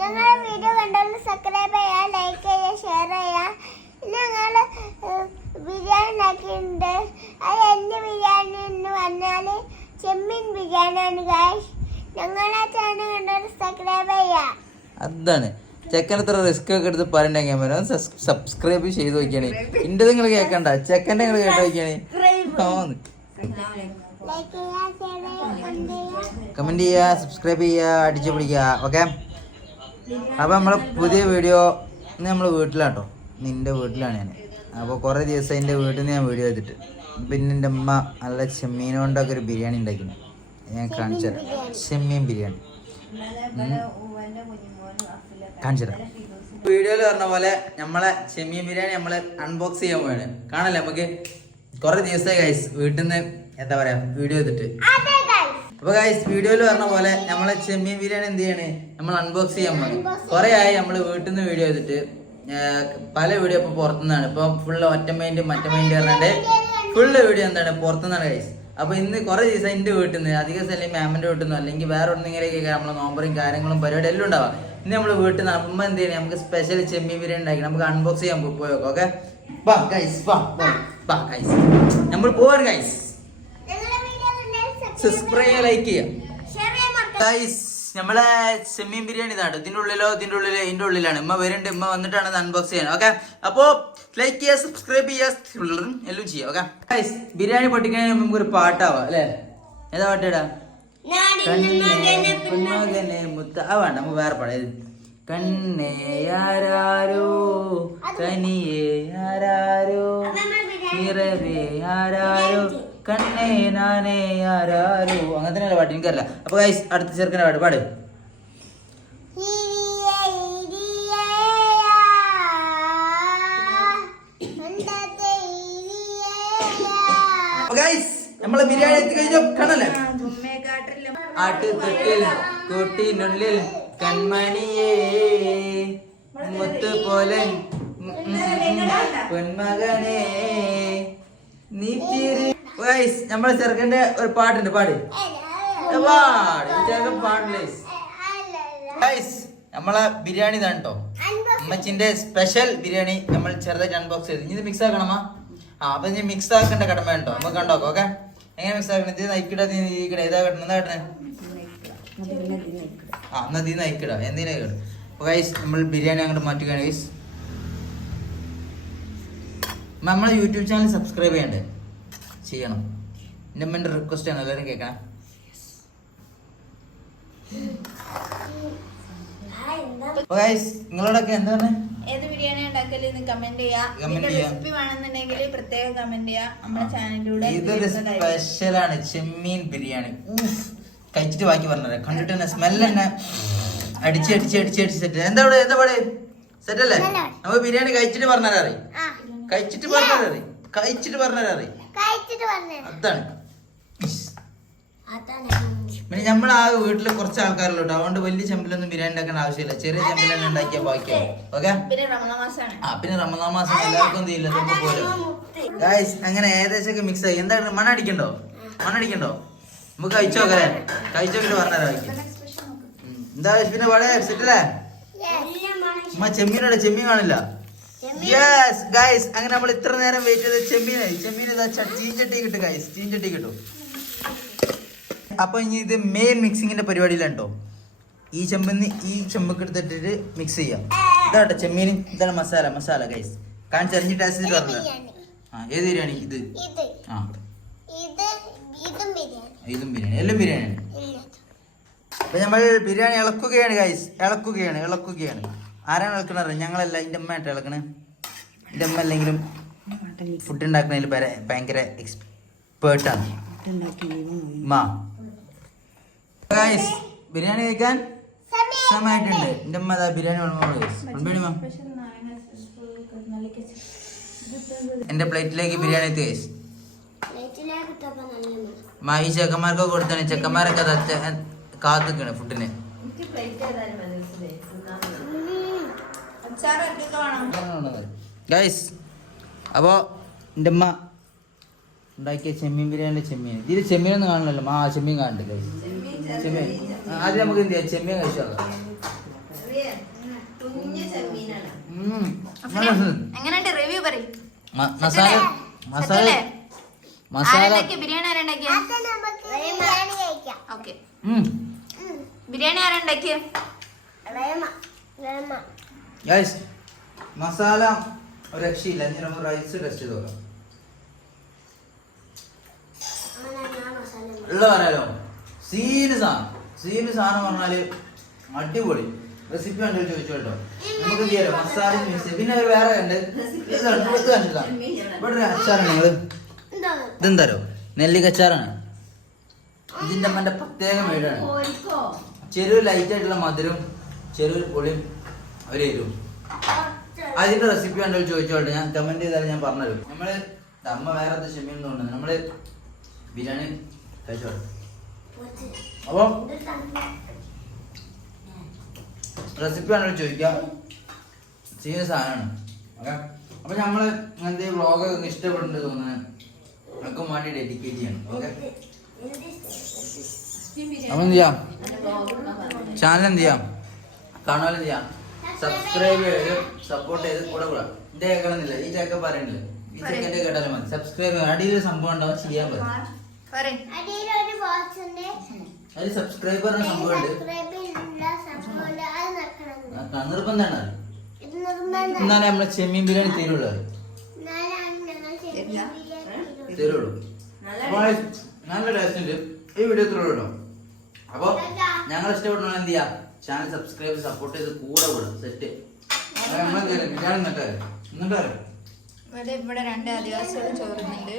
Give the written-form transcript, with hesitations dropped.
ഞങ്ങളുടെ വീഡിയോ കണ്ടാൽ സബ്സ്ക്രൈബ് ചെയ്യുക, ലൈക്ക് ചെയ്യുക, ഷെയർ ചെയ്യുക. ഞങ്ങൾ ബിരിയാണി ഉണ്ടാക്കിയിട്ടുണ്ട്. അത് എൻ്റെ ബിരിയാണി എന്ന് പറഞ്ഞാൽ ചെമ്മീൻ ബിരിയാണിയാണ് ഗൈസ്. ഞങ്ങളുടെ ചാനൽ കണ്ടാൽ സബ്സ്ക്രൈബ് ചെയ്യുക. അതാണ് ചെക്കൻ എത്ര റിസ്ക് ഒക്കെ എടുത്ത് പറയണ്ടെങ്കിൽ സബ്സ്ക്രൈബ് ചെയ്ത് നോക്കിയാണ്. ഇന്റെ നിങ്ങൾ കേൾക്കണ്ട, ചെക്കൻ്റെ നിങ്ങൾ കേട്ട് നോക്കിയാണ്. കമന്റ് ചെയ്യുക, സബ്സ്ക്രൈബ് ചെയ്യുക, അടിച്ചു പിടിക്കുക. ഓക്കെ, അപ്പോൾ നമ്മളെ പുതിയ വീഡിയോ ഇന്ന് നമ്മൾ വീട്ടിലാട്ടോ. നിൻ്റെ വീട്ടിലാണ് ഞാൻ. അപ്പോൾ കുറേ ദിവസം എൻ്റെ വീട്ടിൽ നിന്ന് ഞാൻ വീഡിയോ ചെയ്തിട്ട് പിന്നെ എൻ്റെ അമ്മ നല്ല ചെമ്മീൻ കൊണ്ടൊക്കെ ഒരു ബിരിയാണി ഉണ്ടാക്കുന്നു. ഞാൻ കാണിച്ചു തരാം. ചെമ്മീൻ ബിരിയാണി കാണിച്ചു തരാം. വീഡിയോയിൽ പറഞ്ഞ പോലെ നമ്മളെ ചെമ്മീൻ ബിരിയാണി നമ്മൾ അൺബോക്സ് ചെയ്യാൻ പോവാണ്. കാണല്ലേ, നമുക്ക് കുറേ ദിവസമായി ഗൈസ് വീട്ടിൽ നിന്ന് എന്താ പറയുക വീഡിയോ ചെയ്തിട്ട്. അപ്പോൾ ഗൈസ് വീഡിയോയിൽ പറഞ്ഞ പോലെ നമ്മളെ ചെമ്മീൻ ബിരിയാണി എന്ത് ചെയ്യണേ, നമ്മൾ അൺബോക്സ് ചെയ്യാൻ പോകും. കുറേ ആയി നമ്മൾ വീട്ടിൽ നിന്ന് വീഡിയോ ചെയ്തിട്ട്. പല വീഡിയോ ഇപ്പോൾ പുറത്തുനിന്നാണ്. ഇപ്പം ഫുള്ള് ഒറ്റ മൈൻഡ് മറ്റേ മൈൻഡ് പറഞ്ഞിട്ട് ഫുള്ള് വീഡിയോ എന്താണ് പുറത്തുനിന്നാണ് ഗൈസ്. അപ്പോൾ ഇന്ന് കുറേ ദിവസം എൻ്റെ വീട്ടിൽ നിന്ന്, അധികം സ്ഥലം മാമിൻ്റെ വീട്ടിൽ നിന്നോ അല്ലെങ്കിൽ വേറെ ഒന്നെങ്കിലൊക്കെ നമ്മൾ നോമ്പറും കാര്യങ്ങളും പരിപാടി എല്ലാം ഉണ്ടാവാം. ഇന്ന് നമ്മൾ വീട്ടിൽ നിന്ന് അമ്മ എന്ത് ചെയ്യണേ, നമുക്ക് സ്പെഷ്യൽ ചെമ്മീൻ ബിരിയാണി ഉണ്ടാക്കി നമുക്ക് അൺബോക്സ് ചെയ്യാൻ പോയോക്കാം. ഓക്കെ, വാ ഗൈസ്, വാ വാ ഗൈസ്, നമ്മൾ പോവാണ് ഗൈസ്. സബ്സ്ക്രൈബ് ലൈക്ക് ചെയ്യാം ഗൈസ്. നമ്മളെ ചെമ്മീൻ ബിരിയാണി ഇതാണ്. ഇതിൻ്റെ ഉള്ളിലാണ് ഉമ്മ വരുന്നുണ്ട്. ഉമ്മ വന്നിട്ടാണ് ഇത് അൺബോക്സ് ചെയ്യാൻ. ഓക്കെ, അപ്പോൾ ലൈക്ക് ചെയ്യുക, സബ്സ്ക്രൈബ് ചെയ്യുക, എല്ലാം ചെയ്യാം. ഓക്കെ ഗൈസ്, ബിരിയാണി പൊട്ടിക്കണേ നമുക്കൊരു പാട്ടാവാം അല്ലേ? ഏതാ പാട്ടിടാ? കണ്ണേ മുത്ത വേണ്ട, നമുക്ക് വേറെ പാടാം. കണ്ണേ ആരാരോ കനിയേ ആരാരോ നിറവേ ആരാരോ കണ്ണേ നാനേ ആരാരോ, അങ്ങനെ തന്നെയല്ല പാട്ട്, എനിക്കറിയില്ല. അപ്പൊ ഗൈസ് അടുത്ത ചെറുക്കനെ പാട്. നമ്മളെ ബിരിയാണി എത്തി കഴിഞ്ഞു. കാണല്ലേ, ആട്ടുതൊട്ടിൽ കൂട്ടിനുള്ളിൽ കൺമണിയേ മുത്തുപോലെ പൊന്മകനേ നീ തിരി. നമ്മളെ ചെറുക്കന്റെ ഒരു പാട്ടുണ്ട്, പാടില്ലേ? നമ്മളെ ബിരിയാണി ഇതാണ് കേട്ടോ. അമ്മച്ചിന്റെ സ്പെഷ്യൽ ബിരിയാണി നമ്മൾ ചെറുതായിട്ട് അൺബോക്സ് ചെയ്ത്. ഇനി മിക്സ് ആക്കണമാ? അപ്പൊ ഇനി മിക്സ് ആക്കേണ്ട കടമ ഉണ്ടോ? നമുക്ക് കണ്ടോക്കാം. ഓക്കെ, എങ്ങനെ മിക്സ് ആക്കണം? ഇത് നയിക്കിട, ഇതാ കട്ടണം, എന്താ കട്ടണേ? എന്നാ തീ നയിക്കിട, എന്തിനാ കേട്ടോ. നമ്മൾ ബിരിയാണി അങ്ങോട്ട് മാറ്റുകയാണ് ഗൈസ്. നമ്മളെ യൂട്യൂബ് ചാനൽ സബ്സ്ക്രൈബ് ചെയ്യണ്ടേ? ചെയ്യണം. എൻ്റെ അമ്മേൻ്റെ റിക്വസ്റ്റ് ആണ്, എല്ലാവരും കേൾക്കണം. നിങ്ങളോടൊക്കെ എന്താണ് ഏത് ബിരിയാണി ഉണ്ടാക്കല് കമന്റ് ചെയ്യാം. റെസിപ്പി വേണമെന്നുണ്ടെങ്കിൽ പ്രത്യേകം കമന്റ് ചെയ്യാം നമ്മുടെ ചാനലിലൂടെ. ഇതൊരു സ്പെഷ്യലാണ് ചെമ്മീൻ ബിരിയാണി. കഴിച്ചിട്ട് ബാക്കി പറഞ്ഞത് കണ്ടിട്ട് തന്നെ സ്മെല്ല് തന്നെ അടിച്ച് സെറ്റ്. എന്താ പാട്? സെറ്റ് അല്ലേ? നമുക്ക് ബിരിയാണി കഴിച്ചിട്ട് പറഞ്ഞാലറി. അതാണ്. പിന്നെ നമ്മൾ ആ വീട്ടില് കുറച്ച് ആൾക്കാരുള്ളൂ, അതുകൊണ്ട് വലിയ ചെമ്പിലൊന്നും ബിരിയാണി ഉണ്ടാക്കേണ്ട ആവശ്യമില്ല. ചെറിയ ചെമ്പിൽ തന്നെ ഉണ്ടാക്കിയാൽ ബാക്കിയാവും. ഓക്കെ, പിന്നെ റമദാൻ മാസം എല്ലാവർക്കും എന്തില്ല പോലും. ഗൈസ് അങ്ങനെ ഏകദേശം മിക്സ് ആയി. എന്താണ് മണ്ണടിക്കണ്ടോ? നമുക്ക് കഴിച്ചു നോക്കല്ലേ? കഴിച്ചു നോക്കിട്ട് പറഞ്ഞാലോ ബാക്കി. എന്താ പിന്നെ പാടേ സെറ്റല്ലേ? ചെമ്മീൻ കാണില്ല. യെസ് ഗൈസ്, അങ്ങനെ നമ്മൾ ഇത്ര നേരം വെയിറ്റ് ചെയ്ത് ചെമ്മീൻ ഇതാ ചീഞ്ചട്ടി കിട്ടും ഗൈസ്, ചീഞ്ചട്ടി കിട്ടും. അപ്പൊ ഇനി ഇത് മെയിൻ മിക്സിങ്ങിന്റെ പരിപാടിയിലുണ്ടോ? ഈ ചെമ്പൊക്കെ എടുത്തിട്ട് മിക്സ് ചെയ്യാം. ഇതാട്ടോ ചെമ്മീൻ, ഇതാണ് മസാല ഗൈസ്. കാണിച്ചറിഞ്ഞ് ടേസ്റ്റ് ചെയ്തിട്ട് പറഞ്ഞില്ല. ഏത് ബിരിയാണി? ഇത് ഇതും ബിരിയാണി, എല്ലാം ബിരിയാണിയാണ്. അപ്പൊ നമ്മൾ ബിരിയാണി ഇളക്കുകയാണ് ഗൈസ്, ഇളക്കുകയാണ്. ആരാണ് ഇളക്കണത്? ഞങ്ങളല്ല, എൻ്റെ അമ്മയായിട്ട് ഇളക്കണേ. എൻ്റെ അമ്മ അല്ലെങ്കിലും ഫുഡ് ഉണ്ടാക്കുന്നതിൽ ഭയങ്കര എക്സ്പേർട്ടാണ്. ബിരിയാണി കഴിക്കാൻ സമയമായിട്ടുണ്ട്. എൻ്റെ അമ്മ അതാ ബിരിയാണി വേണമോ? എൻ്റെ പ്ലേറ്റിലേക്ക് ബിരിയാണി എത്തി ഗൈസ്. ഈ ചെക്കന്മാർക്കൊക്കെ കൊടുത്താണ്. ചെക്കന്മാരൊക്കെ കാത്തിക്കാണ് ഫുഡിന്. ഗൈസ് അപ്പോ എൻ്റെ അമ്മ ഉണ്ടാക്കിയ ചെമ്മീൻ ബിരിയാണിയിലെ ചെമ്മീൻ. ഇതിൽ ചെമ്മീനൊന്നും കാണണല്ലോ. ചെമ്മീൻ കാണണ്ടല്ലോ. ചെമ്മീൻ ആദ്യം നമുക്ക് എന്ത് ചെയ്യാം? ചെമ്മീൻ കഴിച്ചു നോക്കാം. എങ്ങനെയുണ്ട് റിവ്യൂ പറയും? മസാല മസാല മസാല ബിരിയാണി ആരുണ്ടാക്കിയ? അത് നമുക്ക് ബിരിയാണി കഴിക്കാം. ഓക്കെ, ഉം. ബിരിയാണി ആരുണ്ടാക്കിയ? ഗൈസ് മസാല ഒരു രക്ഷയില്ല. ഇനി നമുക്ക് റൈസ് ടെസ്റ്റ് ചെയ്ത് നോക്കാം. ഉള്ള പറയാലോ, സീന് സാധനം പറഞ്ഞാല് അടിപൊളി. റെസിപ്പി കണ്ടു ചോദിച്ചു കേട്ടോ. നമുക്ക് എന്ത് ചെയ്യാലോ, മസാല മിക്സ്. പിന്നെ ഒരു വേറെ ഉണ്ട്, ഇവിടെ ഒരു അച്ചാറാണ്. നിങ്ങള് ഇതെന്താരോ നെല്ലിക്കച്ചാറാണ്. ഇതിന്റെ അമ്മന്റെ പ്രത്യേക വീടാണ്. ചെറിയ ലൈറ്റ് ആയിട്ടുള്ള മധുരം, ചെറിയ പൊളിയും ഒരു എരിവും. അതിന്റെ റെസിപ്പി കണ്ടോ ചോദിച്ചോട്ടെ, ഞാൻ കമന്റ് ചെയ്താലും ഞാൻ പറഞ്ഞുതരും. നമ്മള് അമ്മ വേറെ ക്ഷമിക്കുന്നുണ്ട്. നമ്മള് ബിരിയാണി കഴിച്ചോട്ടെ. അപ്പൊ റെസിപ്പി കണ്ടോ ചോദിക്കാം, ചെയ്യുന്ന സാധനമാണ്. ഓക്കെ, അപ്പൊ നമ്മള് ഇങ്ങനത്തെ വ്ളോഗ് ഇഷ്ടപ്പെടുന്നുണ്ട് തോന്നുന്നത് നമുക്കും വേണ്ടി ഡെഡിക്കേറ്റ് ചെയ്യണം. ഓക്കെ, അപ്പൊ എന്ത് ചെയ്യാം, ചാനൽ എന്ത് ചെയ്യാം, കാണാൻ ചെയ്യാം, സബ്സ്ക്രൈബ് ചെയ്ത് സപ്പോർട്ട് ചെയ്ത് കൂടെ കൂടാ. എന്റെ കേൾക്കണമെന്നില്ല, ഈ ചേക്ക പറയണില്ല, ഈ ചെക്കൻ്റെ കേട്ടാലും മതി. സബ്സ്ക്രൈബ് അടിയിൽ സംഭവം ഉണ്ടാവും, ചെയ്യാൻ പറ്റും. അടിയിലൊരു ബോക്സ് ഉണ്ട്, അതിൽ സബ്സ്ക്രൈബർ സംഭവം ഉണ്ട്. നിർബന്ധമാണ്. എന്നാലേ നമ്മളെ ചെമ്മീൻ ബിരിയാണി തരുള്ളൂ, തരുള്ളൂ. അപ്പൊ നല്ല ടേസ്റ്റ് ഉണ്ട്. ഈ വീഡിയോ ഇത്രയുള്ളൂ കേട്ടോ. അപ്പൊ ഞങ്ങൾ ഇഷ്ടപ്പെട്ട എന്ത് ചെയ്യാം, ചാനൽ സബ്സ്ക്രൈബ് സപ്പോർട്ട് ചെയ്ത് കൂടെ കൂടെ സെറ്റ്. ബിരിയാണി എന്നിട്ടാരും ഇവിടെ 2 ആദിവാസികൾ ചോറുന്നുണ്ട്.